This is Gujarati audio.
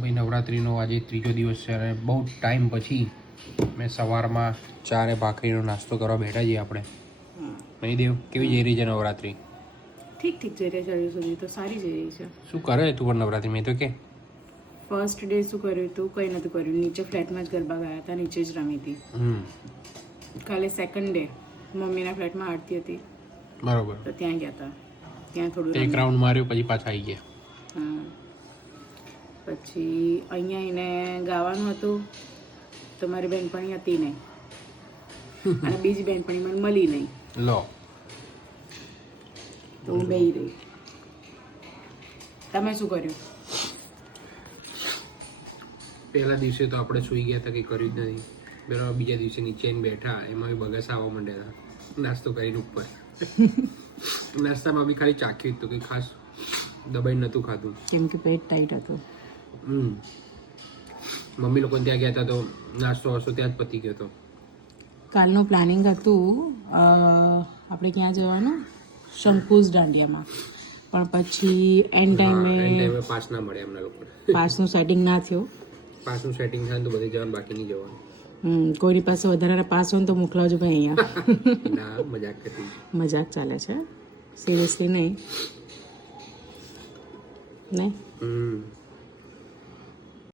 ભાઈ નવરાત્રિનો આજે ત્રીજો દિવસ છે અને બહુ ટાઈમ પછી મેં સવારમાં ચા અને ભાખરીનો નાસ્તો કરવા બેઠા છીએ આપણે. નહીં દેવ, કેવી જઈ રહી છે નવરાત્રિ? ઠીક ઠીક જઈ રહી છે, હજુ સુધી તો સારી જઈ રહી છે. શું કરે તું પણ નવરાત્રિ? મેં તો કે ફર્સ્ટ ડે શું કર્યું હતું, કંઈ નહોતું કર્યું. નીચે ફ્લેટમાં જ ગરબા ગયા હતા, નીચે જ રમી હતી. કાલે સેકન્ડ ડે મમ્મીના ફ્લેટમાં આરતી હતી, બરોબર. તો ત્યાં ગયા હતા. ત્યાં થોડું એક રાઉન્ડ માર્યો પછી પાછા આવી ગયા. હા, પછી અહીંયા એને ગાવાનું હતું તો મારી બેનપણી હતી નહીં, અને બીજી બેનપણી મને મળી નહીં, લો તો હું બેહી રહી. તમે શું કર્યું? પહેલા દિવસે તો આપણે સૂઈ ગયા હતા, કંઈ કર્યું જ નથી. બરાબર, બીજા દિવસે નીચે આવીને બેઠા, એમાં બી બગસ આવવા માંડ્યા હતા નાસ્તો કરીને ઉપર. નાસ્તામાં બી ખાલી ચાખ્યું હતું, કંઈ ખાસ દબાઈ નહોતું ખાધું કેમ કે પેટ ટાઈટ હતું. મમ્મી લોકો ત્યાં ગયા હતા તો નાસ્તો વાસ્તો ત્યાં જ પતી ગયો હતો. કાલનું પ્લાનિંગ હતું આપણે ક્યાં જવાનું, શંકુસ દાંડિયામાં, પણ પછી એન્ડ ટાઈમે પાસ ના મળે એમના લોકો, પાસનું સેટિંગ ના થયું. પાસનું સેટિંગ થાય તો બધી જવાનું, બાકી નહીં જવાનું. કોઈની પાસે વધારાના પાસ હોય ને તો મોકલાવજો ભાઈ અહીંયા. ના, મજાક કરતી. મજાક ચાલે છે, સિરિયસલી નહીં. નહીં